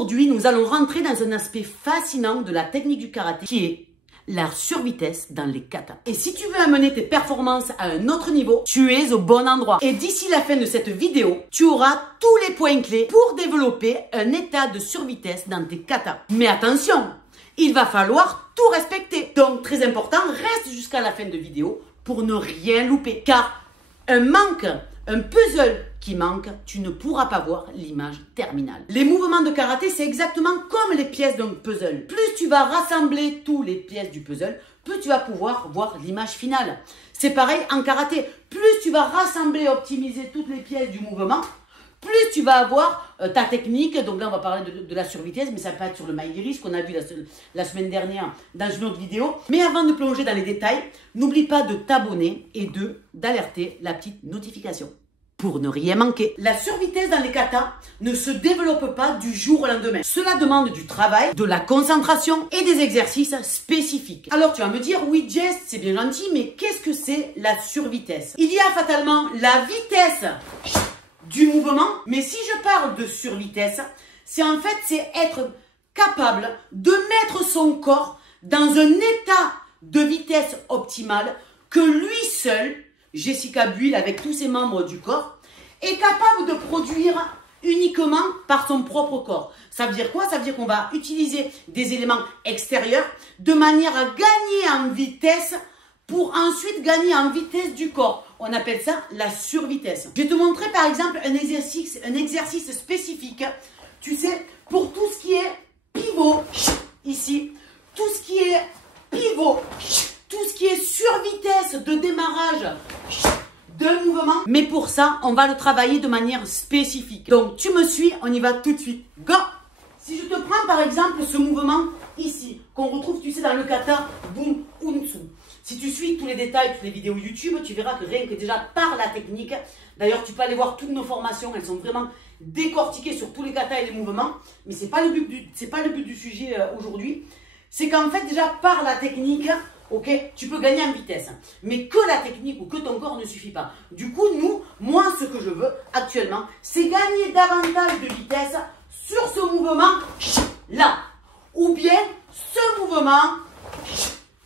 Aujourd'hui, nous allons rentrer dans un aspect fascinant de la technique du karaté qui est la survitesse dans les katas. Et si tu veux amener tes performances à un autre niveau, tu es au bon endroit. Et d'ici la fin de cette vidéo, tu auras tous les points clés pour développer un état de survitesse dans tes katas. Mais attention, il va falloir tout respecter. Donc, très important, reste jusqu'à la fin de vidéo pour ne rien louper. Car un puzzle qui manque, tu ne pourras pas voir l'image terminale. Les mouvements de karaté, c'est exactement comme les pièces d'un puzzle. Plus tu vas rassembler toutes les pièces du puzzle, plus tu vas pouvoir voir l'image finale. C'est pareil en karaté. Plus tu vas rassembler, optimiser toutes les pièces du mouvement, plus tu vas avoir ta technique. Donc là, on va parler de la survitesse, mais ça peut être sur le maigiri, ce qu'on a vu la semaine dernière dans une autre vidéo. Mais avant de plonger dans les détails, n'oublie pas de t'abonner et d'alerter la petite notification pour ne rien manquer. La survitesse dans les katas ne se développe pas du jour au lendemain. Cela demande du travail, de la concentration et des exercices spécifiques. Alors tu vas me dire, oui Jess, c'est bien gentil, mais qu'est-ce que c'est la survitesse? Il y a fatalement la vitesse du mouvement, mais si je parle de survitesse, c'est être capable de mettre son corps dans un état de vitesse optimale que lui seul, Jessica Buell, avec tous ses membres du corps, est capable de produire uniquement par son propre corps. Ça veut dire quoi? Ça veut dire qu'on va utiliser des éléments extérieurs de manière à gagner en vitesse pour ensuite gagner en vitesse du corps. On appelle ça la survitesse. Je vais te montrer par exemple un exercice spécifique. Tu sais, pour tout ce qui est pivot, ici, tout ce qui est pivot, tout ce qui est survitesse de démarrage de mouvement. Mais pour ça, on va le travailler de manière spécifique. Donc, tu me suis, on y va tout de suite. Go! Si je te prends par exemple ce mouvement ici, qu'on retrouve, tu sais, dans le kata Bum Unsu. Si tu suis tous les détails, toutes les vidéos YouTube, tu verras que rien que déjà par la technique, d'ailleurs, tu peux aller voir toutes nos formations, elles sont vraiment décortiquées sur tous les katas et les mouvements. Mais c'est pas le but du sujet aujourd'hui. C'est qu'en fait, déjà par la technique, ok, tu peux gagner en vitesse. Mais que la technique ou que ton corps ne suffit pas. Du coup, moi, ce que je veux actuellement, c'est gagner davantage de vitesse sur ce mouvement là. Ou bien ce mouvement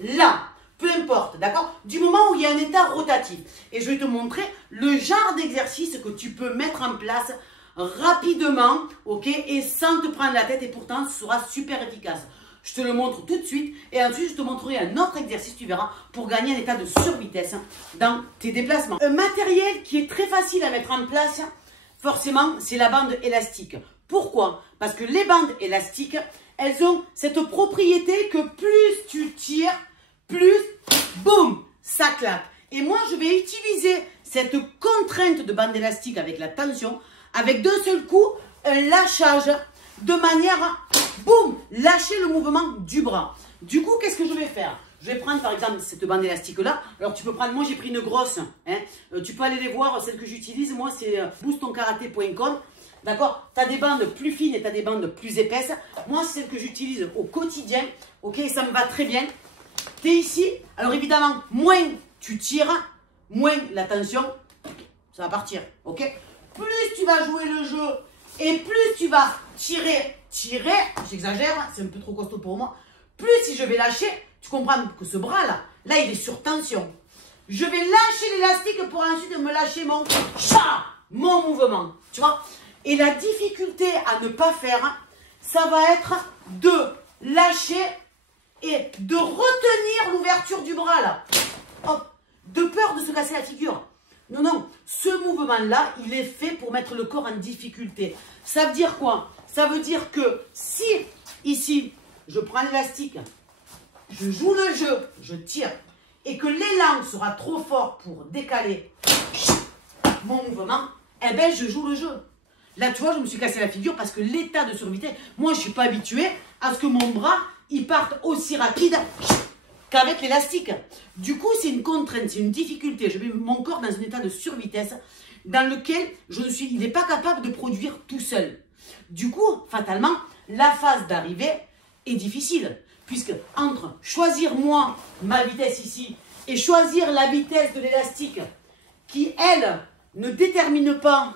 là. Peu importe, d'accord? Du moment où il y a un état rotatif. Et je vais te montrer le genre d'exercice que tu peux mettre en place rapidement, ok? Et sans te prendre la tête. Et pourtant, ce sera super efficace. Je te le montre tout de suite et ensuite je te montrerai un autre exercice, tu verras, pour gagner un état de survitesse dans tes déplacements. Un matériel qui est très facile à mettre en place, forcément, c'est la bande élastique. Pourquoi? Parce que les bandes élastiques, elles ont cette propriété que plus tu tires, plus, boum, ça claque. Et moi, je vais utiliser cette contrainte de bande élastique avec la tension, avec d'un seul coup, un lâchage de manière à, boum, lâcher le mouvement du bras. Du coup, qu'est-ce que je vais faire? Je vais prendre par exemple cette bande élastique-là. Alors, tu peux prendre, moi j'ai pris une grosse. Hein. Tu peux aller les voir, celle que j'utilise. Moi, c'est boostonkarate.com. D'accord? Tu as des bandes plus fines et tu as des bandes plus épaisses. Moi, c'est celle que j'utilise au quotidien. Ok, ça me va très bien. Tu es ici. Alors, évidemment, moins tu tires, moins la tension, ça va partir. Ok? Plus tu vas jouer le jeu et plus tu vas tirer, j'exagère, c'est un peu trop costaud pour moi. Plus si je vais lâcher, tu comprends que ce bras-là, là, il est sur tension. Je vais lâcher l'élastique pour ensuite me lâcher mon mouvement. Tu vois? Et la difficulté à ne pas faire, ça va être de lâcher et de retenir l'ouverture du bras, là. Hop, de peur de se casser la figure. Non, non, ce mouvement-là, il est fait pour mettre le corps en difficulté. Ça veut dire quoi? Ça veut dire que si, ici, je prends l'élastique, je joue le jeu, je tire, et que l'élan sera trop fort pour décaler mon mouvement, eh bien, je joue le jeu. Là, tu vois, je me suis cassé la figure parce que l'état de survitesse, moi, je ne suis pas habitué à ce que mon bras, il parte aussi rapide qu'avec l'élastique. Du coup, c'est une contrainte, c'est une difficulté. Je mets mon corps dans un état de survitesse dans lequel il n'est pas capable de produire tout seul. Du coup, fatalement, la phase d'arrivée est difficile. Puisque entre choisir moi, ma vitesse ici, et choisir la vitesse de l'élastique qui, elle, ne détermine pas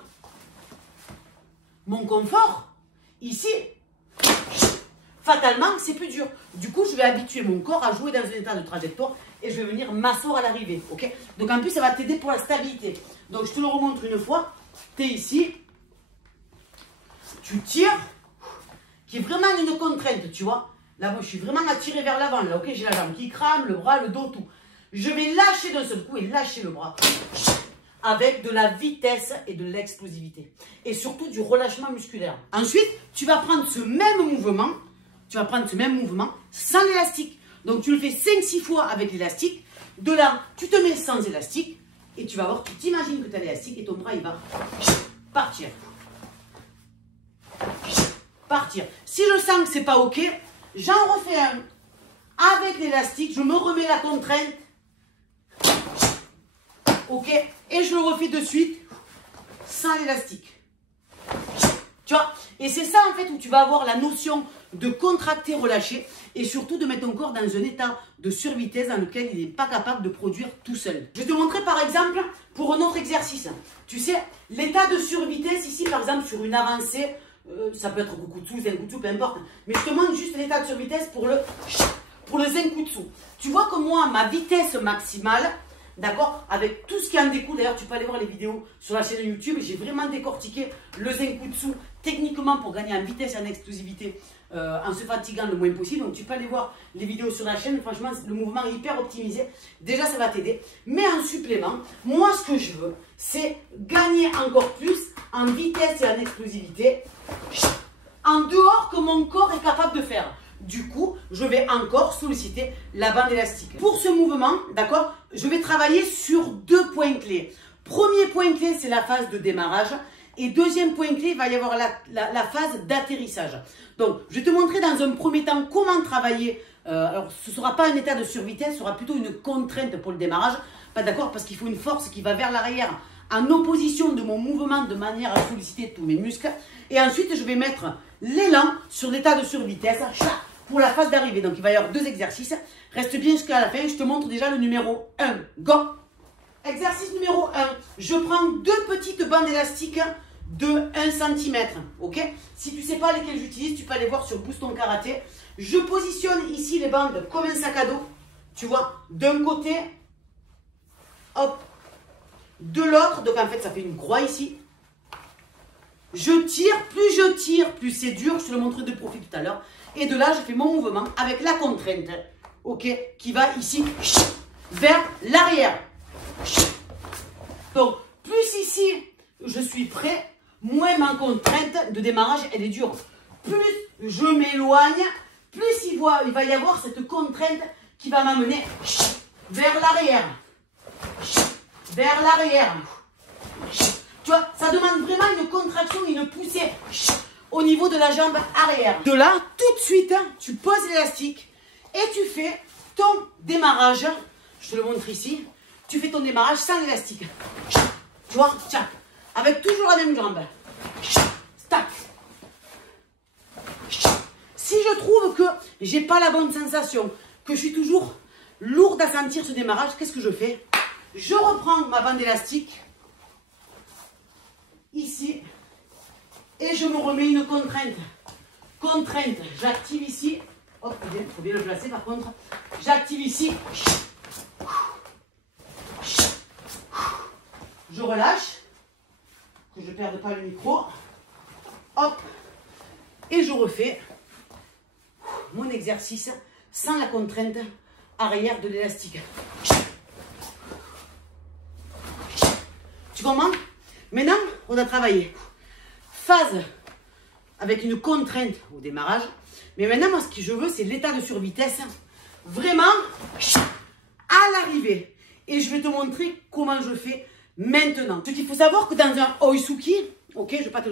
mon confort, ici, fatalement, c'est plus dur. Du coup, je vais habituer mon corps à jouer dans un état de trajectoire et je vais venir m'asseoir à l'arrivée. Ok? Donc en plus, ça va t'aider pour la stabilité. Donc je te le remontre une fois. Tu es ici. Tu tires. Qui est vraiment une contrainte, tu vois. Là, moi, je suis vraiment attiré vers l'avant. Là, ok? J'ai la jambe qui crame, le bras, le dos, tout. Je vais lâcher d'un seul coup et lâcher le bras. Avec de la vitesse et de l'explosivité. Et surtout du relâchement musculaire. Ensuite, tu vas prendre ce même mouvement. Tu vas prendre ce même mouvement sans l'élastique. Donc, tu le fais 5-6 fois avec l'élastique. De là, tu te mets sans élastique. Et tu vas voir, tu t'imagines que tu as l'élastique et ton bras, il va partir. Partir. Si je sens que c'est pas OK, j'en refais un. Avec l'élastique, je me remets la contrainte. Ok, et je le refais de suite sans l'élastique. Tu vois, et c'est ça en fait où tu vas avoir la notion de contracter, relâcher et surtout de mettre ton corps dans un état de survitesse dans lequel il n'est pas capable de produire tout seul. Je vais te montrer par exemple pour un autre exercice. Tu sais, l'état de survitesse ici par exemple sur une avancée, ça peut être Gokutsu, Zenkutsu, peu importe. Mais je te montre juste l'état de survitesse pour le Zenkutsu. Tu vois que moi, ma vitesse maximale, d'accord, avec tout ce qui en découle, d'ailleurs tu peux aller voir les vidéos sur la chaîne YouTube, j'ai vraiment décortiqué le Zenkutsu techniquement pour gagner en vitesse et en explosivité en se fatiguant le moins possible. Donc tu peux aller voir les vidéos sur la chaîne, franchement le mouvement est hyper optimisé, déjà ça va t'aider. Mais en supplément, moi ce que je veux, c'est gagner encore plus en vitesse et en explosivité, en dehors que mon corps est capable de faire. Du coup, je vais encore solliciter la bande élastique. Pour ce mouvement, d'accord, je vais travailler sur 2 points clés. Premier point clé, c'est la phase de démarrage. Et deuxième point clé, il va y avoir la phase d'atterrissage. Donc, je vais te montrer dans un premier temps comment travailler. Alors, ce ne sera pas un état de survitesse, ce sera plutôt une contrainte pour le démarrage. Pas d'accord, parce qu'il faut une force qui va vers l'arrière en opposition de mon mouvement de manière à solliciter tous mes muscles. Et ensuite, je vais mettre l'élan sur l'état de survitesse pour la phase d'arrivée. Donc, il va y avoir 2 exercices. Reste bien jusqu'à la fin. Je te montre déjà le numéro 1. Go! Exercice numéro 1. Je prends 2 petites bandes élastiques de 1 cm. Ok? Si tu ne sais pas lesquelles j'utilise, tu peux aller voir sur Boost ton Karaté. Je positionne ici les bandes comme un sac à dos. Tu vois? D'un côté, hop, de l'autre. Donc, en fait, ça fait une croix ici. Je tire, plus c'est dur. Je te le montrerai de profil tout à l'heure. Et de là, je fais mon mouvement avec la contrainte, ok, qui va ici vers l'arrière. Donc, plus ici, je suis prêt, moins ma contrainte de démarrage, elle est dure. Plus je m'éloigne, plus il va y avoir cette contrainte qui va m'amener vers l'arrière. Vers l'arrière. Tu vois, ça demande vraiment une contraction, une poussée au niveau de la jambe arrière. De là, tout de suite, tu poses l'élastique et tu fais ton démarrage. Je te le montre ici. Tu fais ton démarrage sans l'élastique. Tu vois, tiens, avec toujours la même jambe. Tac. Si je trouve que j'ai pas la bonne sensation, que je suis toujours lourde à sentir ce démarrage, qu'est-ce que je fais? Je reprends ma bande élastique ici. Et je me remets une contrainte. Contrainte, j'active ici. Hop, il faut bien le placer par contre. J'active ici. Je relâche. Que je ne perde pas le micro. Hop. Et je refais mon exercice sans la contrainte arrière de l'élastique. Tu comprends? Maintenant, on a travaillé. Phase avec une contrainte au démarrage. Mais maintenant, moi, ce que je veux, c'est l'état de survitesse. Vraiment à l'arrivée. Et je vais te montrer comment je fais maintenant. Ce qu'il faut savoir que dans un Oisuki, ok, je ne vais pas te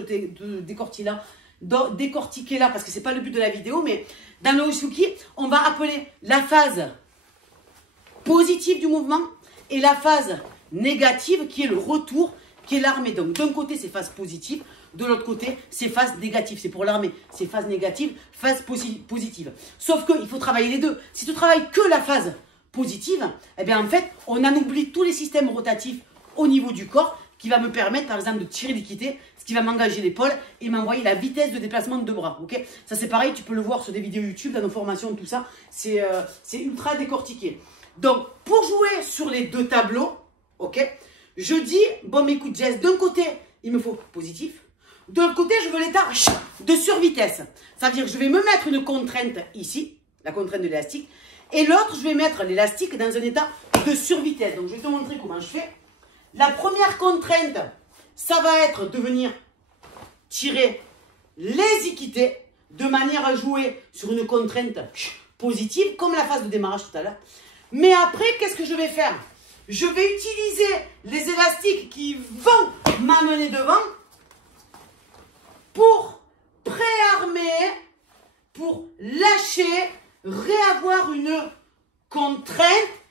décortiquer là parce que ce n'est pas le but de la vidéo, mais dans le Oisuki, on va appeler la phase positive du mouvement et la phase négative qui est le retour, qui est l'armée. Donc d'un côté c'est phase positive, de l'autre côté c'est phase négative. C'est pour l'armée, c'est phase négative, phase positive. Sauf qu'il faut travailler les deux. Si tu travailles que la phase positive, eh bien en fait on en oublie tous les systèmes rotatifs au niveau du corps qui va me permettre, par exemple, de tirer l'équité, ce qui va m'engager l'épaule et m'envoyer la vitesse de déplacement de bras. Ok, ça, c'est pareil, tu peux le voir sur des vidéos YouTube, dans nos formations, tout ça. C'est ultra décortiqué. Donc, pour jouer sur les deux tableaux, ok, je dis, bon, mais écoute, Jess, d'un côté, il me faut positif. De l'autre côté, je veux l'état de survitesse. C'est-à-dire, je vais me mettre une contrainte ici, la contrainte de l'élastique. Et l'autre, je vais mettre l'élastique dans un état de survitesse. Donc, je vais te montrer comment je fais. La première contrainte, ça va être de venir tirer les équités de manière à jouer sur une contrainte positive, comme la phase de démarrage tout à l'heure. Mais après, qu'est-ce que je vais faire? Je vais utiliser les élastiques qui vont m'amener devant pour préarmer, pour lâcher, réavoir une contrainte,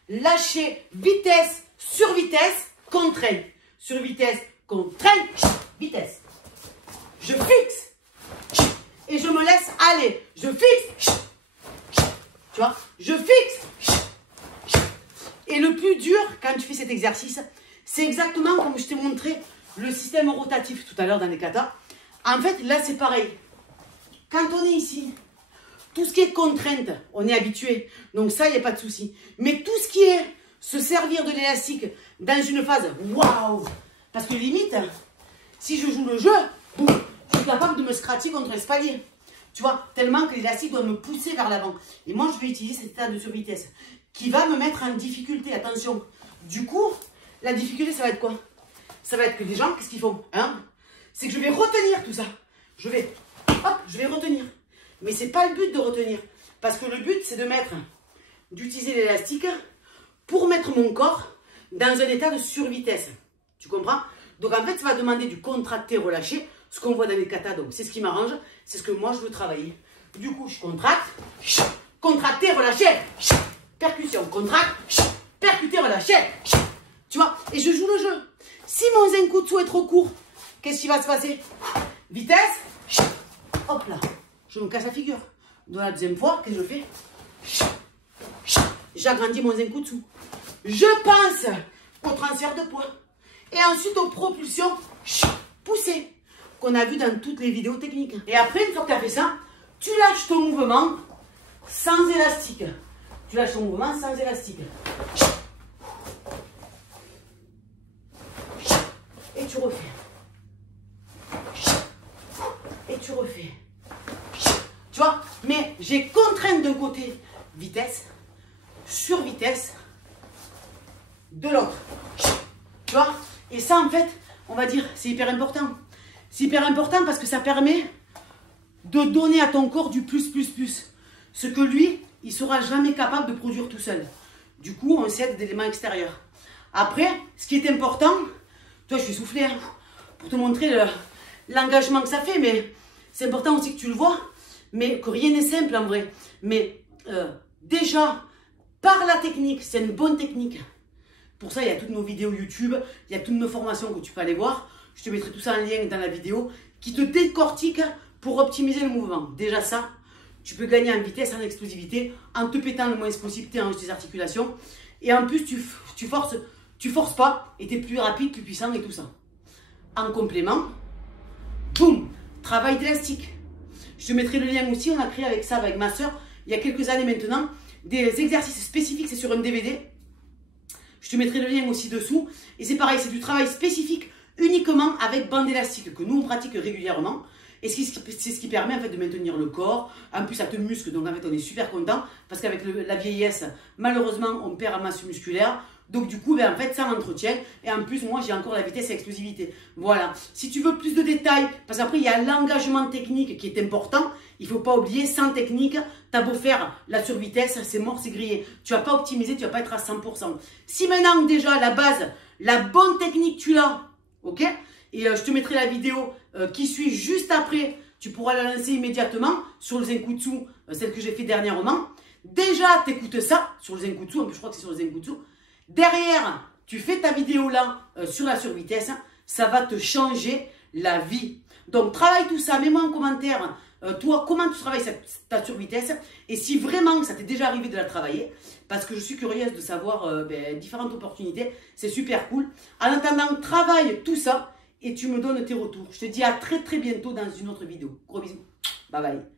lâcher vitesse sur vitesse, contrainte, sur vitesse, contrainte, vitesse. Je fixe et je me laisse aller. Je fixe, tu vois, je fixe. Et le plus dur, quand tu fais cet exercice, c'est exactement comme je t'ai montré le système rotatif tout à l'heure dans les katas. En fait, là, c'est pareil. Quand on est ici, tout ce qui est contrainte, on est habitué. Donc ça, il n'y a pas de souci. Mais tout ce qui est se servir de l'élastique dans une phase, waouh! Parce que limite, si je joue le jeu, boum, je suis capable de me scratcher contre l'espalier. Tu vois, tellement que l'élastique doit me pousser vers l'avant. Et moi, je vais utiliser cet état de survitesse qui va me mettre en difficulté. Attention. Du coup, la difficulté, ça va être quoi? Ça va être que les gens, qu'est-ce qu'ils font, hein? C'est que je vais retenir tout ça. Je vais retenir. Mais ce n'est pas le but de retenir. Parce que le but, c'est d'utiliser l'élastique pour mettre mon corps dans un état de survitesse. Tu comprends? Donc, en fait, ça va demander du contracté-relâché, ce qu'on voit dans les katas. Donc, c'est ce qui m'arrange. C'est ce que moi, je veux travailler. Du coup, je contracte. Contracté, relâché. Percussion, contracte. Percuté, relâché. Tu vois? Et je joue le jeu. Si mon zenkutsu est trop court, qu'est-ce qui va se passer? Vitesse. Hop là. Je me casse la figure. Dans la deuxième fois, qu'est-ce que je fais? J'agrandis mon zenkutsu. Je pense au transfert de poids. Et ensuite aux propulsions poussées qu'on a vu dans toutes les vidéos techniques. Et après, une fois que tu as fait ça, tu lâches ton mouvement sans élastique. Tu lâches ton mouvement sans élastique. Et tu refais. Et tu refais. Tu vois? Mais j'ai contrainte d'un côté vitesse, sur vitesse de l'autre. Tu vois? Et ça, en fait, on va dire, c'est hyper important. C'est hyper important parce que ça permet de donner à ton corps du plus. Ce que lui, il ne sera jamais capable de produire tout seul. Du coup, on s'aide d'éléments extérieurs. Après, ce qui est important, toi, je suis soufflé hein, pour te montrer l'engagement que ça fait, mais c'est important aussi que tu le vois, mais que rien n'est simple en vrai. Mais déjà, par la technique, c'est une bonne technique. Pour ça, il y a toutes nos vidéos YouTube, il y a toutes nos formations que tu peux aller voir. Je te mettrai tout ça en lien dans la vidéo qui te décortique pour optimiser le mouvement. Déjà ça, tu peux gagner en vitesse, en explosivité, en te pétant le moins possible tes articulations. Et en plus, tu forces pas et tu es plus rapide, plus puissant et tout ça. En complément, boum, travail d'élastique. Je te mettrai le lien aussi, on a créé avec ça, avec ma soeur, il y a quelques années maintenant, des exercices spécifiques, c'est sur un DVD. Je te mettrai le lien aussi dessous. Et c'est pareil, c'est du travail spécifique uniquement avec bande élastique que nous on pratique régulièrement. Et c'est ce qui permet en fait de maintenir le corps. En plus ça te muscle, donc en fait on est super content. Parce qu'avec la vieillesse, malheureusement on perd en masse musculaire. Donc du coup, ben, en fait ça m'entretient. Et en plus moi j'ai encore la vitesse et l'explosivité. Voilà. Si tu veux plus de détails, parce qu'après il y a l'engagement technique qui est important. Il ne faut pas oublier, sans technique, tu as beau faire la survitesse, c'est mort, c'est grillé. Tu ne vas pas optimiser, tu ne vas pas être à 100%. Si maintenant déjà la base, la bonne technique tu l'as, ok? Et je te mettrai la vidéo qui suit juste après. Tu pourras la lancer immédiatement sur le Zenkutsu, celle que j'ai fait dernièrement. Déjà, tu écoutes ça sur le Zenkutsu, en plus je crois que c'est sur le Zenkutsu. Derrière, tu fais ta vidéo là sur la survitesse, ça va te changer la vie. Donc travaille tout ça, mets-moi en commentaire toi, comment tu travailles ta survitesse et si vraiment ça t'est déjà arrivé de la travailler, parce que je suis curieuse de savoir différentes opportunités, c'est super cool. En attendant, travaille tout ça et tu me donnes tes retours. Je te dis à très très bientôt dans une autre vidéo. Gros bisous. Bye bye.